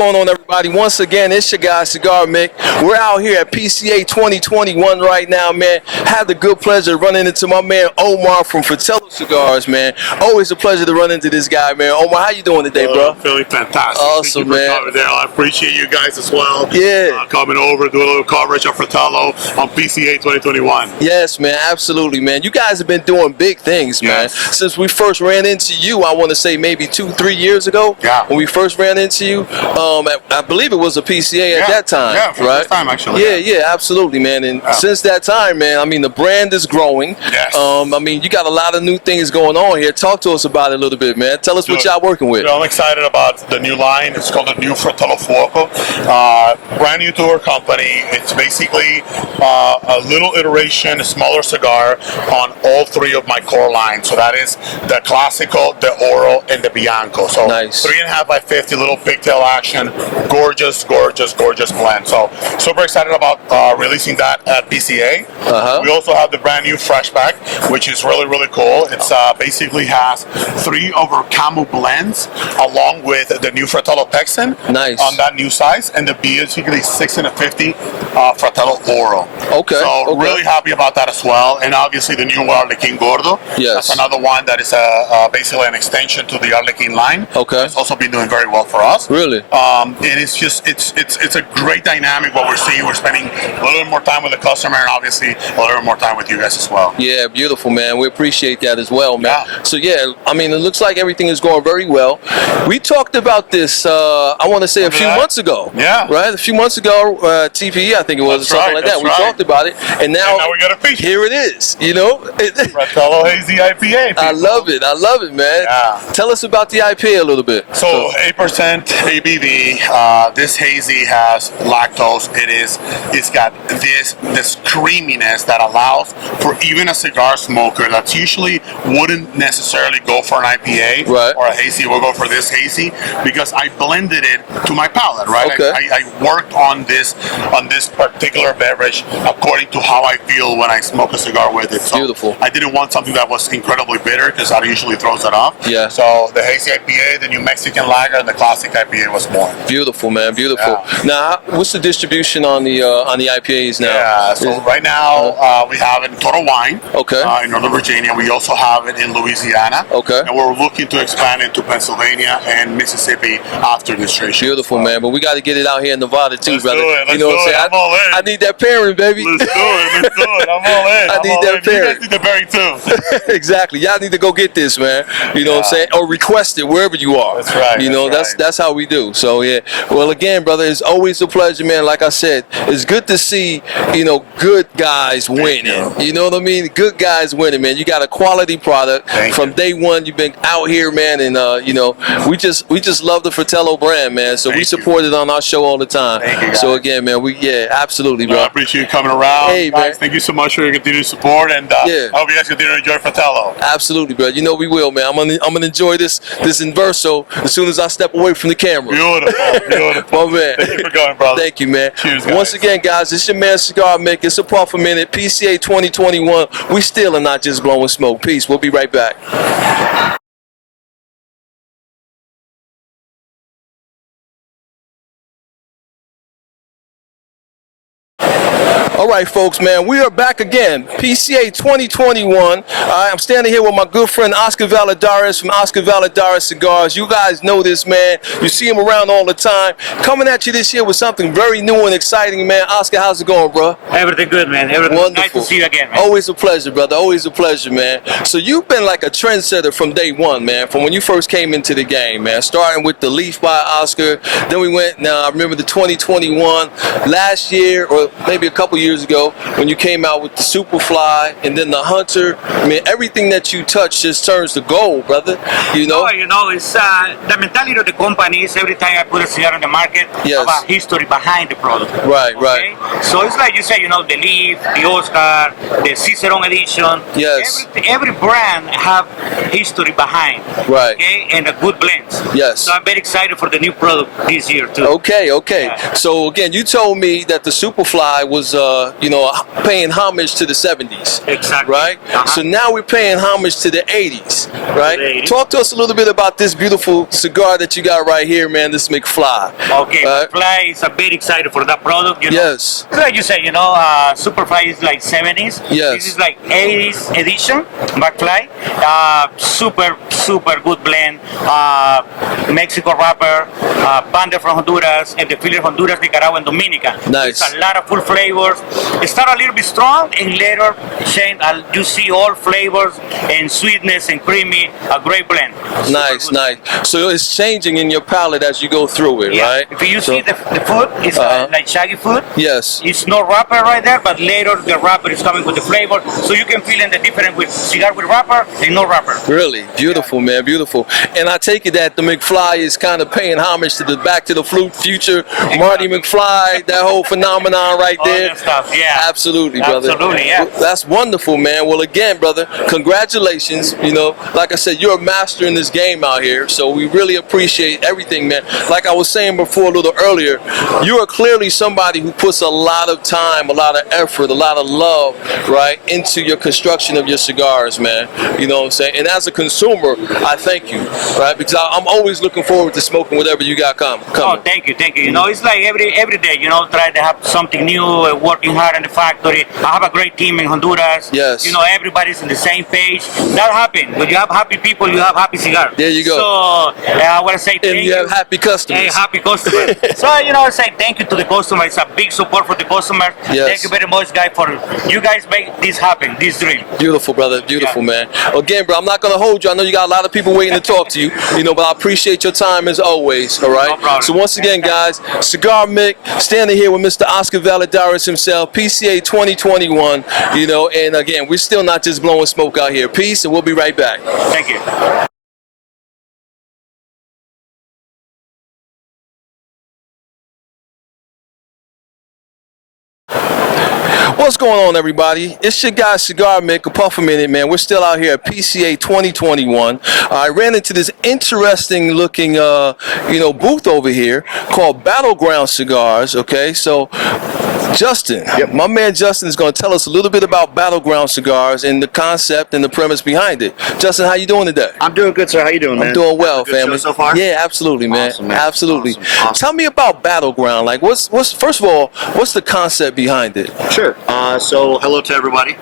going on, everybody? Once again, it's your guy, Cigar Mick. We're out here at PCA 2021 right now, man. Had the good pleasure of running into my man, Omar from Fratello Cigars, man. Always a pleasure to run into this guy, man. Omar, how you doing today, bro? I'm feeling fantastic. Awesome, Thank you for man. coming there. I appreciate you guys as well. Yeah. Coming over, doing a little coverage of Fratello on PCA 2021. Yes, man, absolutely, man. You guys have been doing big things, man. Yes. Since we first ran into you, I want to say maybe 2-3 years ago. Yeah. When we first ran into you, I believe it was a PCA at that time. Yeah, for right? the first time, actually. Yeah, absolutely, man. And since that time, man, I mean, the brand is growing. Yes. I mean, you got a lot of new things going on here. Talk to us about it a little bit, man. Tell us what y'all working with. I'm excited about the new line. It's called the new Fratello Fuoco. Brand new to our company. It's basically a little iteration, a smaller cigar on all three of my core lines. So that is the Classico, the Oro, and the Bianco. So nice. 3.5 by 50, little pigtail action. Gorgeous, gorgeous, gorgeous blend. So super excited about releasing that at PCA. We also have the brand new Fresh Pack, which is really, really cool. It's basically has 3 of our camo blends along with the new Fratello Texan on that new size, and the basically 650 Fratello Oro. So really happy about that as well. And obviously the new Arlequin Gordo. Yes. That's another one that is basically an extension to the Arlequin line. It's also been doing very well for us. Really? And it's just it's a great dynamic what we're seeing. We're spending a little bit more time with the customer and obviously a little bit more time with you guys as well. Yeah, beautiful, man. We appreciate that as well, man. Yeah. So yeah, I mean, it looks like everything is going very well. We talked about this, I want to say a few months ago. Yeah. Right? A few months ago, TPE, I think it was, or something like that. We talked about it, and now we got a feature. Here it is, you know? Fratello Hazy IPA. People. I love it, man. Yeah. Tell us about the IPA a little bit. So 8% ABV. This hazy has lactose. It's got this creaminess that allows for even a cigar smoker that usually wouldn't necessarily go for an IPA or a hazy. Will go for this hazy because I blended it to my palate. Right. I worked on this particular beverage according to how I feel when I smoke a cigar with it. So beautiful. I didn't want something that was incredibly bitter because that usually throws it off. Yeah. So the hazy IPA, the New Mexican Lager, and the classic IPA was more. Beautiful, man. Beautiful. Yeah. Now, what's the distribution on the IPAs now? Yeah. So right now we have it in Total Wine. In Northern Virginia. We also have it in Louisiana. And we're looking to expand into Pennsylvania and Mississippi after administration. Beautiful, man. But we got to get it out here in Nevada too, brother. Let's you know what I'm saying? I'm all in. I need that pairing, baby. Let's do it. I'm all in. I need that pairing. You guys need the pairing too. Exactly. Y'all need to go get this, man. You know what I'm saying? Or request it wherever you are. That's right. You know, that's how we do. So yeah. Well, again, brother, it's always a pleasure, man. Like I said, it's good to see, you know, good guys winning. You know what I mean? Good guys winning, man. You got a quality product from day one. You've been out here, man, and you know, we just love the Fratello brand, man. So we support it on our show all the time. So again, man, absolutely, bro. I appreciate you coming around. Hey, guys, man. Thank you so much for your continued support, and I hope you guys continue to enjoy Fratello. Absolutely, bro. You know we will, man. I'm gonna enjoy this Inverso as soon as I step away from the camera. Beautiful. My man. Thank you for going, brother. Thank you, man. Cheers, guys. Once again, guys, it's your man Cigar Mick. It's a Puff a Minute, PCA 2021. We still are not just blowing smoke. Peace. We'll be right back. All right, folks, man, we are back again. PCA 2021. I'm standing here with my good friend Oscar Valladares from Oscar Valladares Cigars. You guys know this, man. You see him around all the time. Coming at you this year with something very new and exciting, man. Oscar, how's it going, bro? Everything good, man. Everything wonderful. Nice to see you again, man. Always a pleasure, brother. Always a pleasure, man. So you've been like a trendsetter from day one, man, from when you first came into the game, man. Starting with the Leaf by Oscar. Then we went, I remember the 2021 last year, or maybe a couple years ago, when you came out with the Superfly and then the Hunter. I mean, everything that you touch just turns to gold, brother. You know? No, you know, it's the mentality of the company is every time I put a cigar on the market, have a history behind the product. Right. So it's like you say, you know, the Leaf, the Oscar, the Cicerone edition. Yes. Every brand have history behind. Right. Okay, and a good blends. Yes. So I'm very excited for the new product this year too. Okay. Yeah. So again, you told me that the Superfly was paying homage to the 70s. Exactly. Right? So now we're paying homage to the 80s, right? The 80s. Talk to us a little bit about this beautiful cigar that you got right here, man, this McFly. Okay, McFly is very excited for that product. Yes. Like you say, Superfly is like 70s. Yes. This is like 80s edition McFly. Super good blend. Mexico wrapper, Banda from Honduras, and the filler Honduras, Nicaragua, and Dominica. Nice. It's a lot of full flavors. It start a little bit strong, and later you see all flavors and sweetness and creamy. A great blend. Nice. So it's changing in your palate as you go through it, right? If you see the food, it's like shaggy food. Yes. It's no wrapper right there, but later the wrapper is coming with the flavor, so you can feel in the difference with cigar with wrapper and no wrapper. Really beautiful, man, beautiful. And I take it that the McFly is kind of paying homage to the Back to the Future, Marty McFly, that whole phenomenon right there. All that stuff, yeah. Absolutely, brother. Absolutely, yeah. That's wonderful, man. Well, again, brother, congratulations. Like I said, you're a master in this game out here, so we really appreciate everything, man. Like I was saying before a little earlier, you are clearly somebody who puts a lot of time, a lot of effort, a lot of love, right, into your construction of your cigars, man. You know what I'm saying? And as a consumer, I thank you, right? Because I'm always looking forward to smoking whatever you got coming. Oh, thank you. It's like every day, try to have something new, working hard in the factory. I have a great team in Honduras. Yes. Everybody's on the same page. That happens. When you have happy people, you have happy cigars. There you go. So I want to say thank you. And you have happy customers. Hey, happy customers. So I say thank you to the customer. It's a big support for the customer. Yes. Thank you very much, guys, for you guys make this happen, this dream. Beautiful, brother. Beautiful, man. Again, bro, I'm not going to hold you. I know you got a lot of people waiting to talk to you, but I appreciate your time as always, all right? No problem. So once again, guys, Cigar Mick, standing here with Mr. Oscar Valladares himself, PCA 2021, and again, we're still not just blowing smoke out here. Peace, and we'll be right back. Thank you. What's going on, everybody? It's your guy Cigar Mick, a puff a minute, man. We're still out here at PCA 2021. I ran into this interesting looking booth over here called Battleground Cigars. Okay, so Justin, my man Justin is going to tell us a little bit about Battleground Cigars and the concept and the premise behind it. Justin, how you doing today? I'm doing good, sir. How you doing, man? I'm doing well, Good family. show so far? Yeah, absolutely, man. Awesome, man. Absolutely. Awesome. Tell me about Battleground. Like, what's first of all, what's the concept behind it? Sure. So hello to everybody.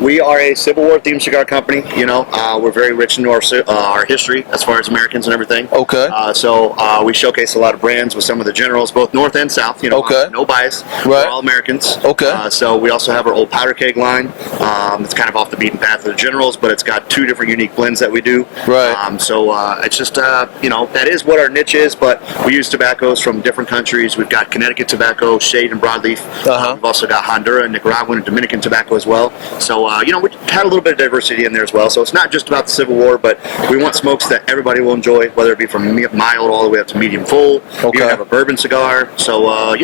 We are a Civil War themed cigar company. We're very rich into our history as far as Americans and everything. Okay. So we showcase a lot of brands with some of the generals, both North and South. Okay. No bias. Right. We're all Americans. Okay. So we also have our old powder keg line. It's kind of off the beaten path of the generals, but it's got two different unique blends that we do. Right. It's just that is what our niche is. But we use tobaccos from different countries. We've got Connecticut tobacco, shade and broadleaf. We've also got Honduran, Nicaraguan, and Dominican tobacco as well. So we had a little bit of diversity in there as well. So it's not just about the Civil War, but we want smokes that everybody will enjoy, whether it be from mild all the way up to medium full. Okay. We even have a bourbon cigar. So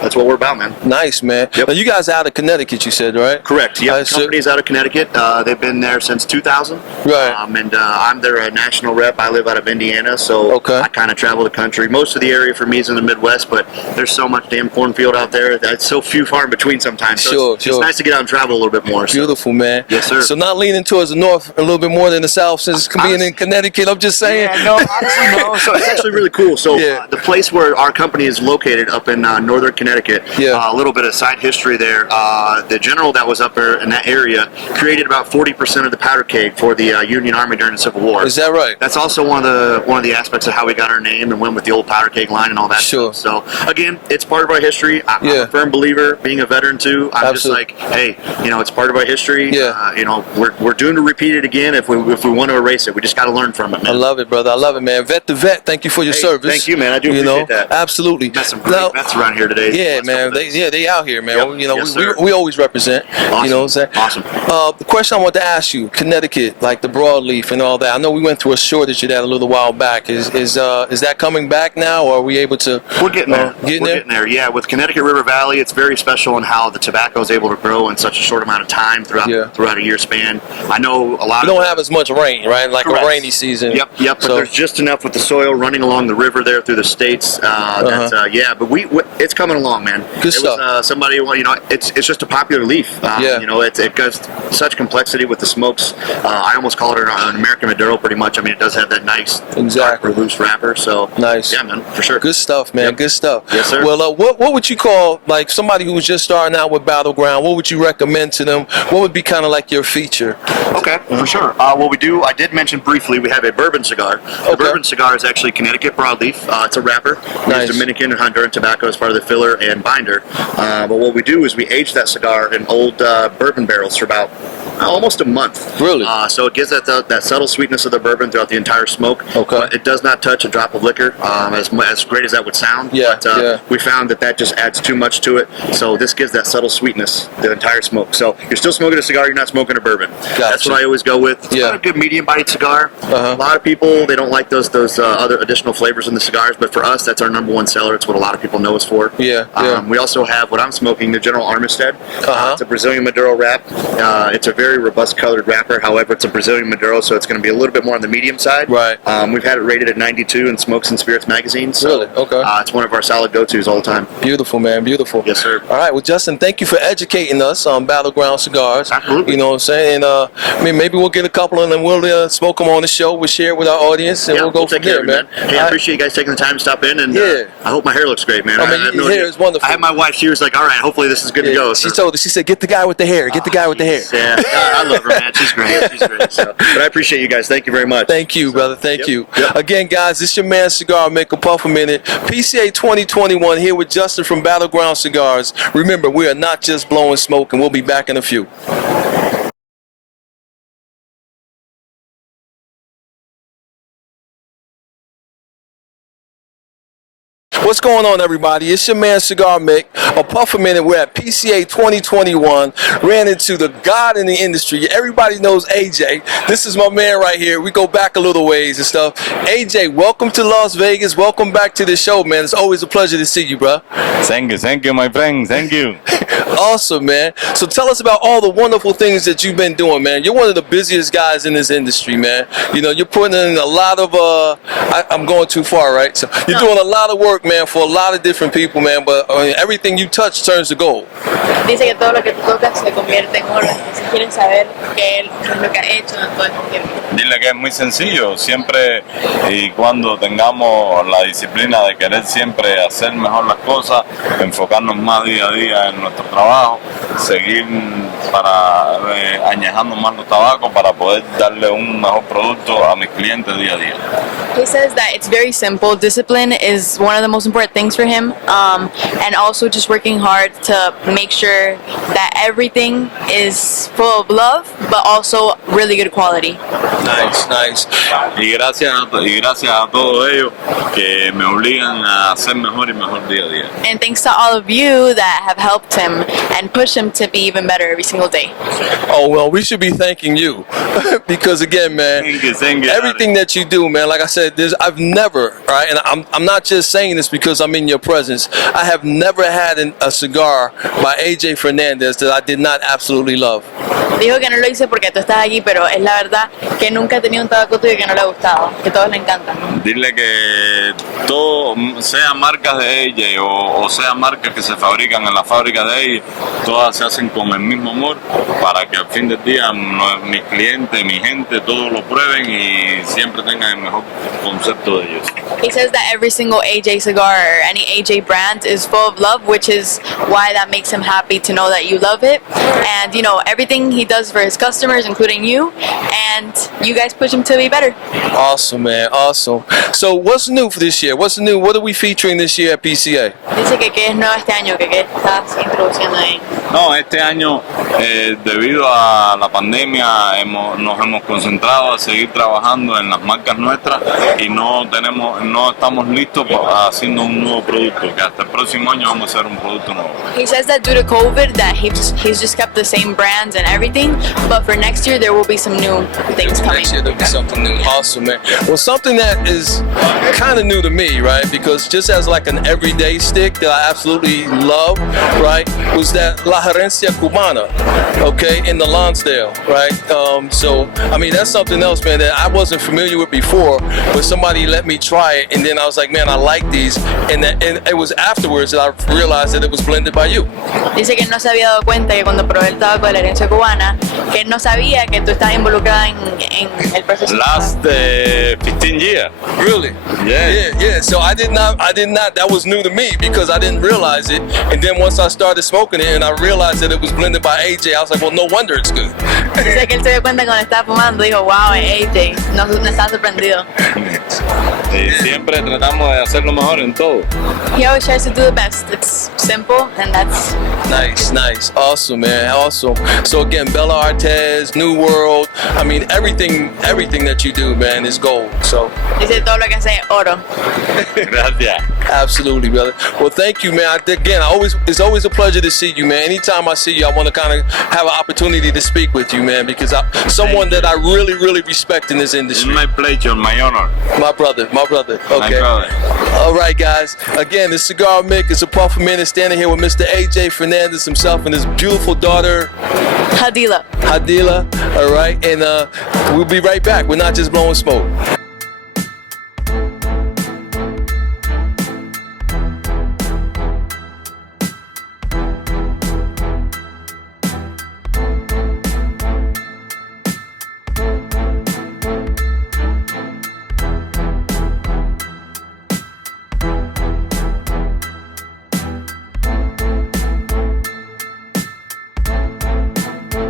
that's what we're about, man. Nice, man. Yep. Now, you guys out of Connecticut, you said, right? Correct. Yeah, So- company's out of Connecticut. They've been there since 2000. Right. And I'm their national rep. I live out of Indiana, so Okay. I kind of travel the country. Most of the area for me is in the Midwest, but there's so much damn cornfield out there. That's so few far in between sometimes. So it's nice to get out and travel a little bit more. So. Beautiful, man. Yes, sir. So not leaning towards the north a little bit more than the south, since being in Connecticut. I'm just saying. Yeah, no, honestly, no. So it's actually really cool. So Yeah. the place where our company is located up in northern Connecticut, a little bit of side history there. The general that was up there in that area created about 40% of the powder keg for the Union Army during the Civil War. Is that right? That's also one of the aspects of how we got our name and went with the old powder keg line and all that Sure. stuff. So again, it's part of our history. I'm a firm believer, being a veteran too. I'm Absolutely. just like, hey, it's part of our history. Yeah. We're doomed to repeat it again if we want to erase it. We just got to learn from it, man. I love it, brother. I love it, man. Vet to vet. Thank you for your service. Thank you, man. I do appreciate that. Absolutely. Met some great vets around here today. Yeah, man. They out here, man. Yep. Yes, sir. We always represent. Awesome. You know what I'm saying? Awesome. The question I want to ask you, Connecticut, like the broadleaf and all that. I know we went through a shortage of that a little while back. Is that coming back now, or are we able to? We're getting there. Getting there. Yeah, with Connecticut River Valley, it's very special in how the tobacco is able to grow in such a short amount of time throughout a year span. I know a lot. You don't have as much rain, right? Like Correct. a rainy season. Yep. But there's just enough with the soil running along the river there through the states. But it's coming along, man. Good stuff. Was, somebody, it's just a popular leaf. It goes such complexity with the smokes. I almost call it an American Maduro, pretty much. I mean, it does have that nice, dark or loose wrapper. So nice. Yeah, man, for sure. Good stuff, man. Yep. Good stuff. Yes, sir. Well, what would you call, like, somebody who was just starting out with Battleground? What would you recommend to them? What would be kind of like your feature? Okay, for sure. What we do, I did mention briefly, we have a bourbon cigar. The bourbon cigar is actually Connecticut broadleaf. It's a wrapper. Nice. Dominican and Honduran tobacco as part of the filler and binder. But what we do is we age that cigar in old bourbon barrels for about almost a month. Really? So it gives that subtle sweetness of the bourbon throughout the entire smoke. Okay. But it does not touch a drop of liquor, as great as that would sound. Yeah, But we found that just adds too much to it. So this gives that subtle sweetness, the entire smoke. So you're still smoking a cigar, you're not smoking a bourbon. Gotcha. That's what I always go with. It's not a good medium-bodied cigar. A lot of people, they don't like those other additional flavors in the cigars, but for us, that's our #1 seller. It's what a lot of people know us for. We also have what I'm smoking, the General Armistead. It's a Brazilian Maduro wrap. It's a very robust colored wrapper. However, it's a Brazilian Maduro, so it's going to be a little bit more on the medium side. Right. We've had it rated at 92 in Smokes and Spirits magazine. So, really? Okay. It's one of our solid go-tos all the time. Beautiful, man. Beautiful. Yes, sir. All right. Well, Justin, thank you for educating us on Battleground Cigars. Absolutely. You know what I'm saying? And maybe we'll get a couple and then we'll smoke them on the show. We'll share it with our audience and we'll go from there, man. Hey, I appreciate you guys taking the time to stop in, and I hope my hair looks great, man. I mean, your hair is wonderful. I had my wife. She was like, "All right, hopefully this is good to go." She told us. She said, "Get the guy with the hair. Get the guy with the hair." Yeah, I love her, man. She's great. She's great. So, but I appreciate you guys. Thank you very much. Thank you, brother. Thank you. Yep. Again, guys, this is your man Cigar Maker Puff a Minute. PCA 2021 here with Justin from Battleground Cigars. Remember, we are not just blowing smoke, and we'll be back in a few. What's going on, everybody? It's your man Cigar Mick. A puff a minute. We're at PCA 2021. Ran into the god in the industry. Everybody knows AJ. This is my man right here. We go back a little ways and stuff. AJ, welcome to Las Vegas. Welcome back to the show, man. It's always a pleasure to see you, bro. Thank you, my friend. Thank you. Awesome, man. So tell us about all the wonderful things that you've been doing, man. You're one of the busiest guys in this industry, man. You know, you're putting in a lot of I'm going too far, right? So you're doing a lot of work, man, for a lot of different people, man, but everything you touch turns to gold. Dice que todo lo que tú tocas se convierte en oro. Si quieren saber qué es lo que ha hecho en todo este tiempo. Dile que es muy sencillo, siempre y cuando tengamos la disciplina de querer siempre hacer mejor las cosas, enfocarnos más día a día en nuestro trabajo, seguir para añejando más los tabacos para poder darle un mejor producto a mis clientes día a día. He says that it's very simple. Discipline is one of the most important things for him, and also just working hard to make sure that everything is full of love, but also really good quality. Nice, nice. Y gracias a todos ellos que me obligan a ser mejor y mejor día a día. And thanks to all of you that have helped him and push him to be even better every single day. Oh, well, we should be thanking you because, again, man, Thank you, everything that you do, man, like I said, I've never, right, and I'm not just saying this because I'm in your presence, I have never had a cigar by AJ Fernandez that I did not absolutely love. Dijo que no lo hice porque tú estás aquí, pero es la verdad que nunca he tenido un tabaco tuyo que no le ha gustado, que todos le encantan. Dile que todo, sea marcas de ella o sea marcas que se fabrican en la fábrica de ella, todas se hacen con el mismo amor para que al fin del día mis clientes, mi gente, todos lo prueben y siempre tengan el mejor concepto de ellos. He says that every single AJ cigar or any AJ brand is full of love, which is why that makes him happy to know that you love it. And, you know, everything he does for his customers, including you, and you guys push him to be better. Awesome, man. Awesome. So what's new for this year? What's new? What are we featuring this year at PCA? Dice que qué es nuevo este año, que qué estás introduciendo ahí. No, este año, debido a la pandemia, nos hemos concentrado a seguir trabajando en las marcas nuestras y no estamos listos haciendo un nuevo producto, que hasta el próximo año vamos a hacer un producto nuevo. He says that due to COVID, that he's just kept the same brands and everything, but for next year there will be some new things coming. Next year there'll be something new. Awesome, man. Well, something that is kind of new to me, right? Because just as like an everyday stick that I absolutely love, right, was that La Herencia Cubana, okay, in the Lonsdale, right? So, I mean, that's something else, man, that I wasn't familiar with before, but somebody let me try it, and then I was like, man, I like these, and it was afterwards that I realized that it was blended by you. Dice que no se había dado cuenta que cuando probé el tabaco de la herencia cubana, que no sabía que tú estabas involucrada en el proceso. Last 15 years. Really? Yeah. So I did not, that was new to me because I didn't realize it. And then once I started smoking it and I realized that it was blended by AJ, I was like, well, no wonder it's good. Dice que él se dio cuenta cuando estaba fumando, dijo, wow, es AJ. No estaba sorprendido. Y siempre tratamos de hacer lo mejor en todo. He always tries to do the best. It's simple and that's... Nice. Awesome, man. Awesome. So again, Bella Artes, New World. I mean, everything that you do, man, is gold. So. Dice todo lo que hace es oro. Gracias. Absolutely, brother. Well, thank you, man. It's always a pleasure to see you, man. Anytime I see you, I want to kind of have an opportunity to speak with you, man, because someone that I really, really respect in this industry. It's my pleasure, my honor. My brother. Okay. My brother. All right, guys. Again, the Cigar Mick is a puff minute standing here with Mr. AJ Fernandez himself and his beautiful daughter, Hadila. All right, and we'll be right back. We're not just blowing smoke.